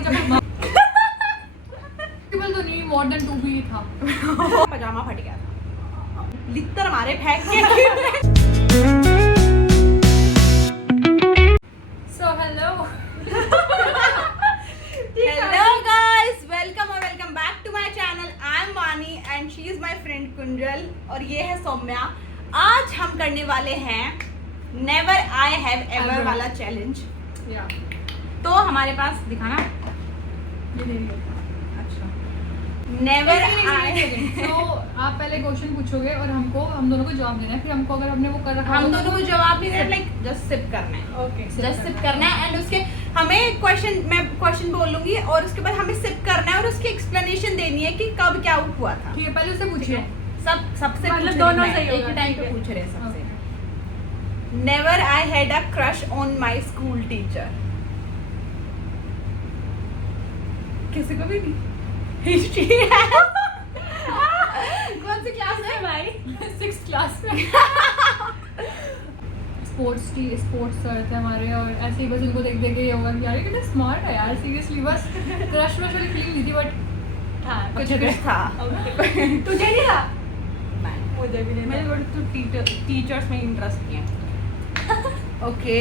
नहीं जब पॉसिबल तो नहीं, मोर देन 2 भी था। पजामा फट गया था, लित्तर मारे फेंक के। सो हेलो गाइस, वेलकम और welcome back to my channel. I am Vani and she is my friend Kunjal और ये है सौम्या। आज हम करने वाले हैं नेवर आई हैव एवर वाला चैलेंज। या तो हमारे पास दिखाना। ये ले लियो। अच्छा, नेवर आई। तो आप पहले क्वेश्चन पूछोगे और हम दोनों को जवाब देना है। फिर हमको अगर हमने वो कर रखा हम दोनों को जवाब नहीं देना, लाइक जस्ट सिप करना है। ओके, जस्ट सिप करना है एंड उसके हमें मैं क्वेश्चन बोलूंगी और उसके बाद हमें सिप करना है और उसकी एक्सप्लेनेशन देनी है कि कब क्या हुआ था। ठीक है, पहले उससे पूछिए। सबसे मतलब पूछ दोनों रही सही मैं, एक होगा, ही टाइम ठीक पे है। पूछ रहे हैं सबसे। Never I had a crush on my school teacher. किसी को भी नहीं। हिस्ट्री है। कौन सी क्लास है भाई? 6th क्लास में। स्पोर्ट्स सर थे हमारे और ऐसे ही बस उनको देख देख के ये होगा कि यार ये कितना स्मार्ट है यार, सीरियसली। बस क्रश वाली फीलिंग नहीं थी बट हाँ, कुछ था। तुझे नहीं था? मुझे भी नहीं। मेरे को टीचर्स में इंटरेस्ट नहीं है। Okay,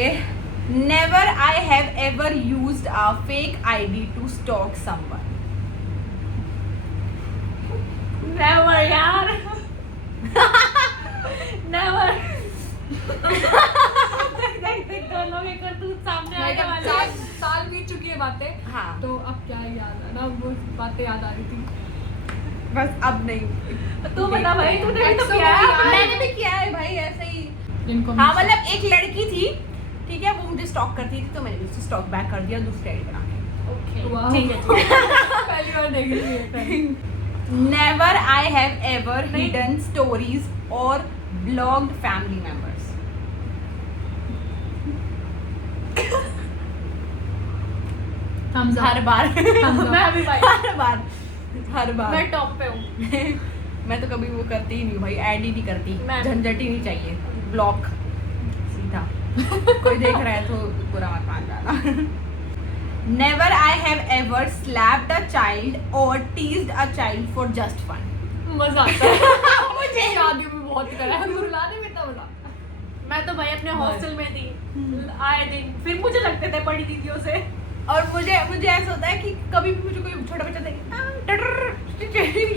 never I have ever used a fake ID to stalk someone. Never यार। नेवर। देख दोनों के करतूत सामने आने वाले हैं। साल बीत चुकी है बातें। हाँ, तो अब क्या याद है ना, वो बातें याद आ रही थी। बस अब नहीं। तू बता भाई, तूने भी तो Exo किया है। यार, मैंने भी किया है भाई ऐसे ही। जिनको हाँ, मतलब एक लड़की थी, ठीक है, वो मुझे स्टॉक करती थी तो मैंने भी उससे स्टॉक बैक कर दिया दूसरी आईडी बना के। ओके, ठीक है। पहली बार देख रही हूँ। Never I have ever hidden stories और blogged family members. Thumbs up. हर बार। Thumbs up. मैं भी भाई, हर बार मैं टॉप पे हूँ। मैं तो कभी वो करती ही नहीं हूँ भाई, ऐड ही नहीं करती, मैं- झंझट ही नहीं चाहिए, ब्लॉक सीधा। कोई देख रहा है तो बुरा मत मान जाना। Never I have ever slapped a child और teased a child for just fun. मजा आता है। मुझे शादियों में बहुत करा है, रुलाने में इतना मजा। मैं तो भाई अपने हॉस्टल में थी आए दिन, फिर मुझे लगते थे बड़ी दीदियों से। और मुझे ऐसा होता है कि कभी भी मुझे कोई छोटा बच्चा देखे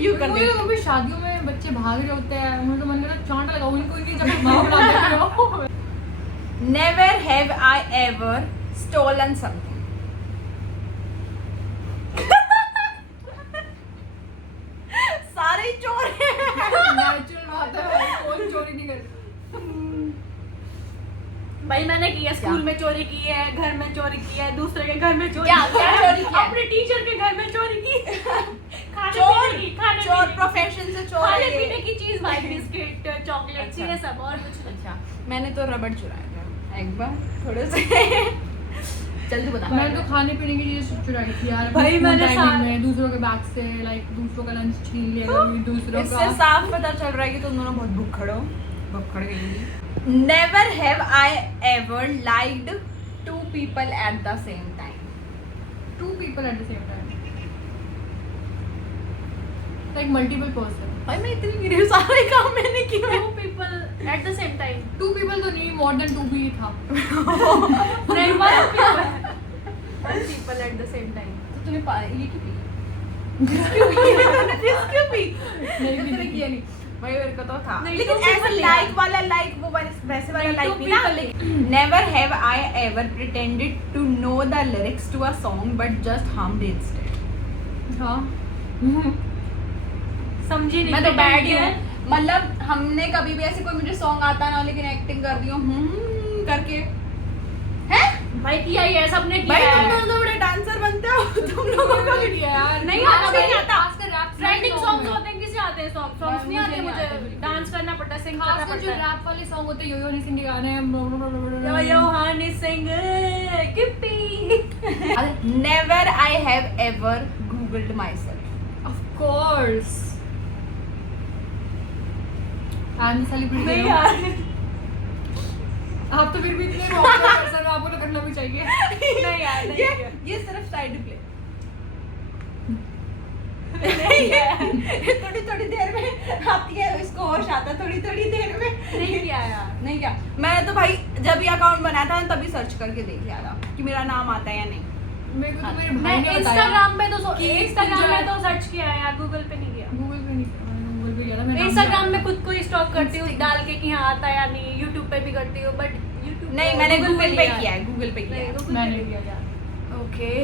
यू कर मुझे दे। कभी शादियों में बच्चे भाग रहे होते हैं, मुझे तो मन करता चांट लगाओ इनको, इनकी जब माँ बना देते हो। Never have I ever stolen something. सारे ही चोर हैं। नेचुरल बात है भाई, कोई चोरी नहीं करता। भाई मैंने की है, स्कूल में चोरी की है, घर में चोरी की है, दूसरे के घर में चोरी क्या की है, चोरी की है? अपने टीचर के घर में चोरी की, खाने चोर पीने की, खाने चोर पीने की, प्रोफेशन से चोर खाने है ये। पीने की चीज भाई, बिस्किट, चॉकलेट, अच्छा। ये सब और कुछ नहीं। अच्छा, मैंने तो रबड़ चुराया था एक बार, थोड़े से। चल तू बता। मैंने तो खाने पीने की चीजें चुराई थी यार। भाई मैंने में दूसरों के बैग से, लाइक दूसरों का लंच छीन लिया कभी, दूसरों इससे का। साफ पता चल रहा है कि तुम दोनों बहुत भुक्खड़ हो, भुक्खड़ गई। Never have I ever liked two people at the same time. 2 people at the same time. Like multiple person. भाई मैं इतनी गिरी हूँ, सारे काम मैंने किए। 2 people at the same time. 2 people तो नहीं, more than 2 भी था। नहीं, 1 people at the same time. तो तूने ये क्यों पी? जिस क्यों पी? नहीं, तूने किया नहीं। भाई मेरे को तो था, नहीं, लेकिन two ऐसा people लाइक वाला लाइक वो वैसे वाला नहीं, लाइक two नहीं ना। people लेकिन never have I ever pretended to know the lyrics to a song but just hummed instead. हाँ। समझी नहीं। मैं तो बैड ही हूँ, मतलब हमने कभी भी ऐसे कोई मुझे सॉन्ग आता ना, लेकिन एक्टिंग कर दी हूँ करके। हैं भाई किया ही है, सबने किया भाई तुम है। दोनों तो बड़े डांसर बनते हो, तुम लोगों को भी किया यार। नहीं हाँ, आता, भाई, नहीं आता। खासकर rap ट्रेंडिंग song सॉन्ग्स में। होते हैं, किसे आते हैं सॉन्ग्स नहीं आते मुझे, डांस करना पड़ता है, सिंग करना खासकर जो पड़ता है। रैप वाले सॉन्ग होते हैं, यो सिंह के गाने यो यो हनी सिंह किप्पी। Never I have ever googled my self. Of course I am celebrity. नहीं यार, आप तो फिर भी इतने रॉक पर्सन हो, आपको तो करना भी चाहिए। नहीं यार, नहीं किया। ये सिर्फ साइड प्ले। थोड़ी थोड़ी देर में आती है, इसको होश आता थोड़ी थोड़ी देर में। नहीं किया यार। नहीं क्या, मैंने तो भाई जब ये अकाउंट बनाया था तभी सर्च करके देख लिया था कि मेरा नाम आता है या नहीं। मेरे को तो मेरे मैं भाई ने बताया इंस्टाग्राम पे तो कि इंस्टाग्राम में तो कुंजल- सर्च किया है यार, गूगल पे नहीं किया। गूगल पे नहीं किया, मैंने गूगल पे किया था। मेरा नाम इंस्टाग्राम नहीं में खुद को स्टॉक करती हूँ डाल के कि हाँ आता है या नहीं, यूट्यूब पे भी करती हूँ, बट यूट्यूब नहीं, मैंने गूगल पे किया है, गूगल पे किया है। आया। मैंने किया यार। Okay.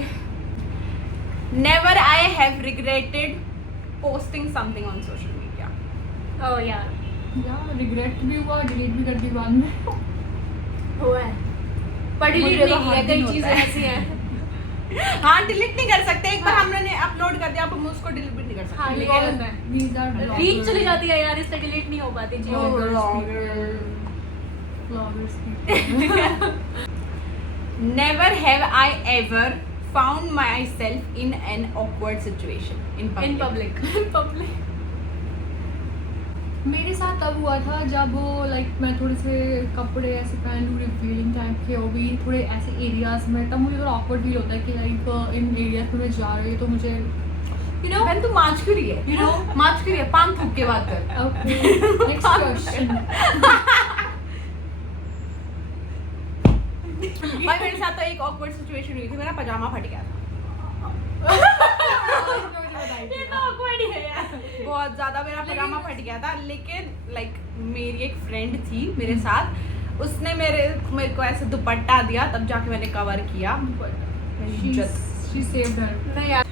Never I have regretted posting something on social media. ओह यार यार रिग्रेट भी हुआ, डिलीट भी कर दी बाद में। हुआ है, पर डिलीट मुझे तो नहीं किया, हर कई दिन चीजें होता है। ऐसी हैं। हाँ, डिलीट नहीं कर सकते। एक बार हाँ। हमने अपलोड कर दिया, अब हम उसको डिलीट भी नहीं कर हाँ, सकते। ये लेकिन है। These are bloggers. रीच चली जाती है यार, इससे डिलीट नहीं हो पाती जी। Oh, Bloggers people. never have I ever found myself in an awkward situation in public. In public public मेरे साथ तब हुआ था जब लाइक मैं थोड़े से कपड़े ऐसे पहन लूँ रिवीलिंग टाइप के, वो भी थोड़े ऐसे एरियाज में, तब मुझे थोड़ा ऑकवर्ड फील होता है कि लाइक इन एरियाज में मैं जा रही हूँ तो मुझे You know, when तू मार्च क्यों रही है? You know, मार्च क्यों रही है? पान थूक के बात कर। Okay next question. भाई मेरे साथ तो एक awkward situation हुई थी, मेरा पजामा फट गया था। ये तो awkward ही है यार। बहुत ज्यादा मेरा पजामा फट गया था, लेकिन लाइक मेरी एक फ्रेंड थी मेरे साथ, उसने मेरे को ऐसे दुपट्टा दिया, तब जाके मैंने कवर किया। She saved her. नहीं यार,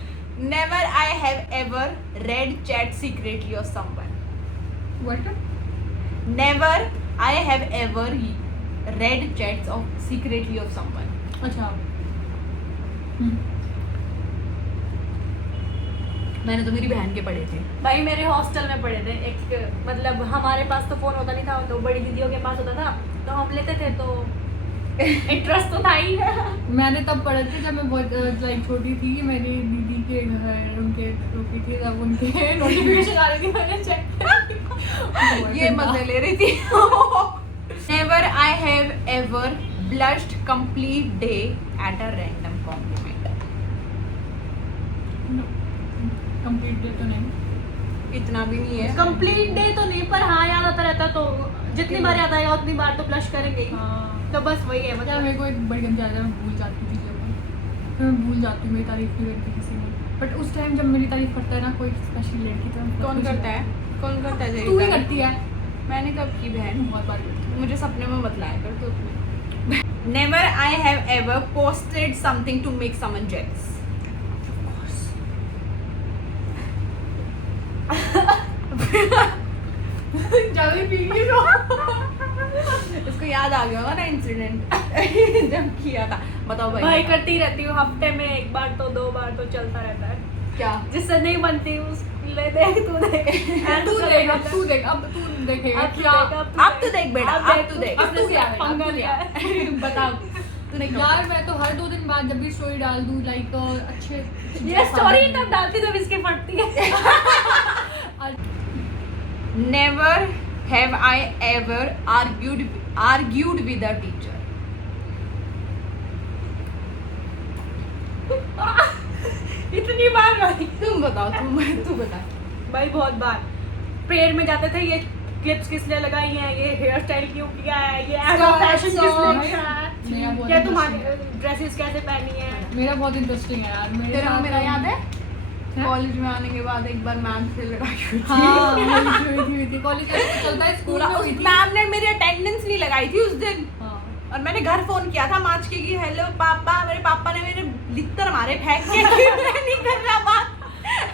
Never I have ever read chat secretly of someone. What? Never I have ever read chats of secretly of someone. अच्छा। मैंने तो मेरी बहन के पढ़े थे। भाई मेरे हॉस्टल में पढ़े थे एक, मतलब हमारे पास तो फोन होता नहीं था, तो बड़ी दीदियों के पास होता था, तो हम लेते थे, तो इंटरेस्ट तो था ही। मैंने तब पढ़े थे जब मैं बहुत लाइक छोटी थी, मेरी दीदी के घर उनके रुकी थी, तब उनके नोटिफिकेशन आ रही थी, मैंने चेक ये मजे ले रही थी। Never I have ever blushed complete day at a random compliment. Complete day तो नहीं। इतना भी नहीं है। कंप्लीट डे तो नहीं, पर हाँ याद आता रहता, तो जितनी बार याद आएगा उतनी बार तो ब्लश करेंगे ही। हाँ तो बस वही है, मतलब मतलब मेरे को एक बड़ी गंदी आदत है, मैं भूल जाती हूँ चीज़ों को, फिर मैं भूल जाती हूँ, मेरी तारीफ नहीं करती किसी ने, बट उस टाइम जब मेरी तारीफ करता है ना कोई स्पेशल लड़की, तो मैं कौन खुश करता है? कौन करता है? तू ही तेरी करती है। मैंने कब की बहन? बहुत बार करती है। मुझे सपने में मत लाया कर तो। Never I have ever posted something to make someone jealous. ज़्यादा ही पी गई तो। इसको याद आ गया होगा ना इंसिडेंट जब किया था। बताओ भाई। भाई करती रहती हूँ, हफ्ते में एक बार तो 2 बार तो चलता रहता है। क्या? जिससे नहीं बनती उस ले देख, तू देख, तू देख, अब तू देख, अब तू देखेगा अब तू क्या? देख, अब तू देख बेटा, अब तू देख। अब तू क्या है? पंगा अब तू लिया क्या है। बताओ तूने क्या यार मैं तो हर 2 दिन बाद जब भी स्टोरी डाल दूँ लाइक अच्छे ये स्टोरी तब डालती जब इसकी फटती है। Never have I ever argued with a teacher. इतनी बार भाई। तुम बताओ, तू बता। भाई बहुत बार प्रेयर में जाते थे, ये क्लिप्स किस लिए लगाई हैं, ये हेयर स्टाइल क्यों किया है, ये ऐसा फैशन किस लिए किया मेरा है, बहुत क्या तुम्हारी ड्रेसेस कैसे पहनी है। मेरा बहुत इंटरेस्टिंग है यार। तेरा मेरा याद है? हैं? कॉलेज में आने के बाद एक बार मैम से लड़ाई हुई थी। हाँ हुई थी कॉलेज में चलता है, स्कूल पूरा में उस हुई थी। मैम ने मेरी अटेंडेंस नहीं लगाई थी उस दिन, हाँ। और मैंने घर फोन किया था मार्च के कि हेलो पापा, मेरे पापा ने मेरे लित्तर मारे फेंक के कि मैं नहीं कर रहा बात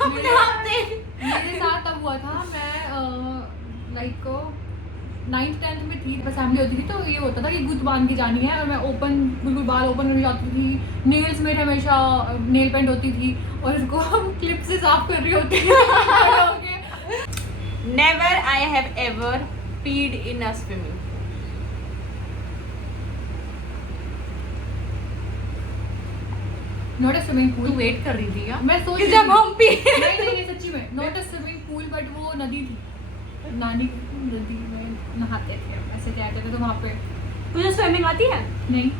अपने आप से। मेरे साथ तब हुआ था, मैं लाइक 9th 10th में थी, असेंबली होती थी, तो ये होता था कि गुद बांध के जानी है, और मैं ओपन बिल्कुल बाल ओपन करके जाती थी, नेल्स मेरे हमेशा नेल पेंट होती थी, और इसको हम क्लिप से साफ कर रही होती थी। Never I have ever peed in a swimming pool. Not a swimming pool. तू वेट कर रही थी क्या? मैं सोच कि रही जब थी- हम पी नहीं सच्ची में not a swimming pool, but वो नदी थी, नानी नदी में नहाते थे, ऐसे तैरते थे, तो वहाँ पे तुझे स्विमिंग आती है? नहीं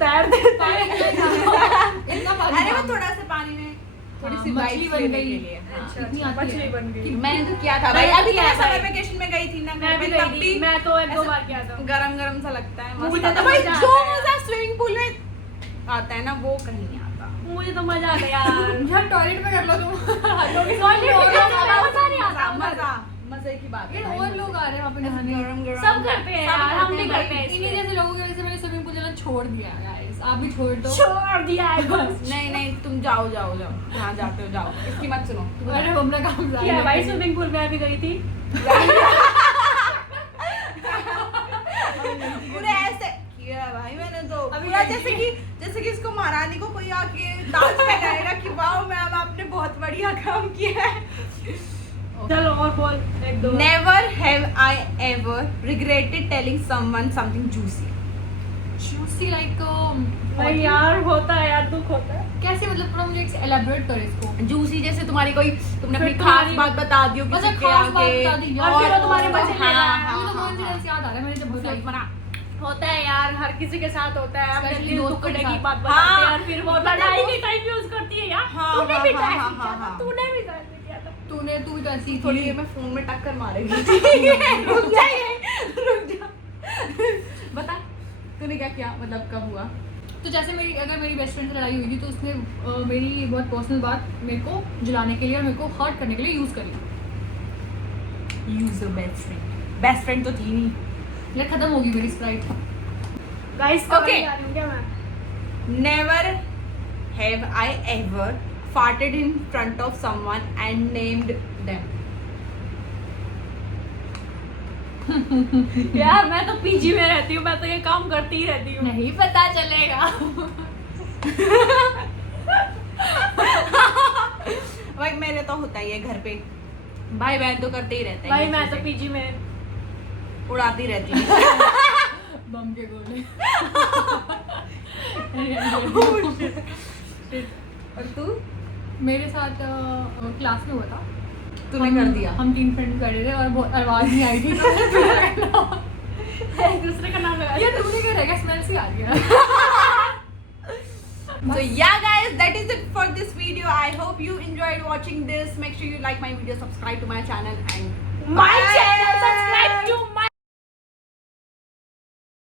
तैर दे पानी में इतना पानी अरे था। वो थोड़ा सा पानी में थोड़ी हाँ, सी मछली vibes बन लेने गई। के लिए। हाँ। अच्छा, इतनी अच्छा, आती मछली है। बन गई। मैंने तो किया था भाई, मैंने अभी तो किया मैं है समर भाई। वेकेशन में गई थी ना मैं भी तब गई थी, मैं तो एक दो ऐसा बार किया था। गरम गरम सा लगता है, मस्त मुझे आता तो है। भाई मजा जो आता है। मजा स्विमिंग पूल में आता है ना वो कहीं नहीं आता। मुझे तो मजा आता है यार। यार टॉयलेट में कर लो तुम मजा नहीं आता मजा मजे की बात है ये भाई, और मजे लोग की। आ रहे हैं वहाँ पे नहाने। गरम गरम सब करते हैं सब यार, हम भी भाई। करते हैं। इन्हीं जैसे लोगों की वजह से मैंने स्विमिंग पूल जाना छोड़ दिया है guys। आप भी छोड़ दो। छोड़ दिया है बस। नहीं नहीं तुम जाओ जाओ जाओ, जहाँ जाते हो जाओ, इसकी मत सुनो। अरे हम अपना काम जारी किया भाई, रखेंगे। स्विमिंग पूल में अभी गई थी। पूरे ऐसे किया है भाई मैंने तो, अभी पूरा लगी जैसे कि इसको महारानी को कोई आके ताज पहनाएगा कि वाओ मैम आपने बहुत बढ़िया काम किया है। चलो और बोल एक दो। Never have I ever regretted telling someone something juicy. Juicy like नहीं यार, होता है यार, दुख होता है। कैसे मतलब थोड़ा मुझे एलेबोरेट करो इसको। जूसी जैसे तुम्हारी कोई तुमने फिर अपनी खास तुम्हारी- बात बता दी हो किसी मतलब के खास बात आगे बता दी और फिर वो तुम्हारे मजे ले रहा है। मुझे तो coincidence याद आ रहा है मैंने जब बताई। होता है यार, हर किसी के साथ होता है। अपने Especially दिल दोस्तों टुकड़े के की साथ। बात बताते हाँ। हैं और फिर वो पता है लड़ाई दोस्त- की टाइम यूज करती है यार। हाँ, तूने हाँ, भी हाँ, तो ऐसे हाँ, किया था, हाँ। तूने भी तो ऐसे किया था। तू भी तो ऐसी थी। थोड़ी देर में फोन में टक्कर मारेगी। रुक जाइए, रुक जा। बता तूने क्या किया, मतलब कब हुआ? तो जैसे अगर मेरी बेस्ट फ्रेंड से लड़ाई हुई थी तो उसने मेरी बहुत पर्सनल बात मेरे को जलाने के लिए और मेरे को हर्ट करने के लिए यूज़ करी। यूज बेस्ट फ्रेंड तो थी नहीं। ये खत्म होगी मेरी स्प्राइट। Guys Okay. आ रही हूँ क्या मैं? Never have I ever farted in front of someone and named them. यार मैं तो पीजी में रहती हूँ, मैं तो ये काम करती ही रहती हूँ। नहीं पता चलेगा। भाई मेरे तो होता ही है घर पे, भाई बहन तो करते ही रहते हैं। भाई ये मैं तो चीजें। पीजी में उड़ाती रहती है। बम के गोले। और तू मेरे साथ क्लास में हुआ था। तूने हम- कर दिया? हम 3 फ्रेंड कर रहे थे और बहुत आवाज नहीं आई थी तो एक दूसरे का नाम लगा ये तूने क्या रहेगा स्मेल से आ गया। So yeah guys, that is it for this video. I hope you enjoyed watching this. Make sure you like my video, subscribe to my channel and My bye. channel, subscribe to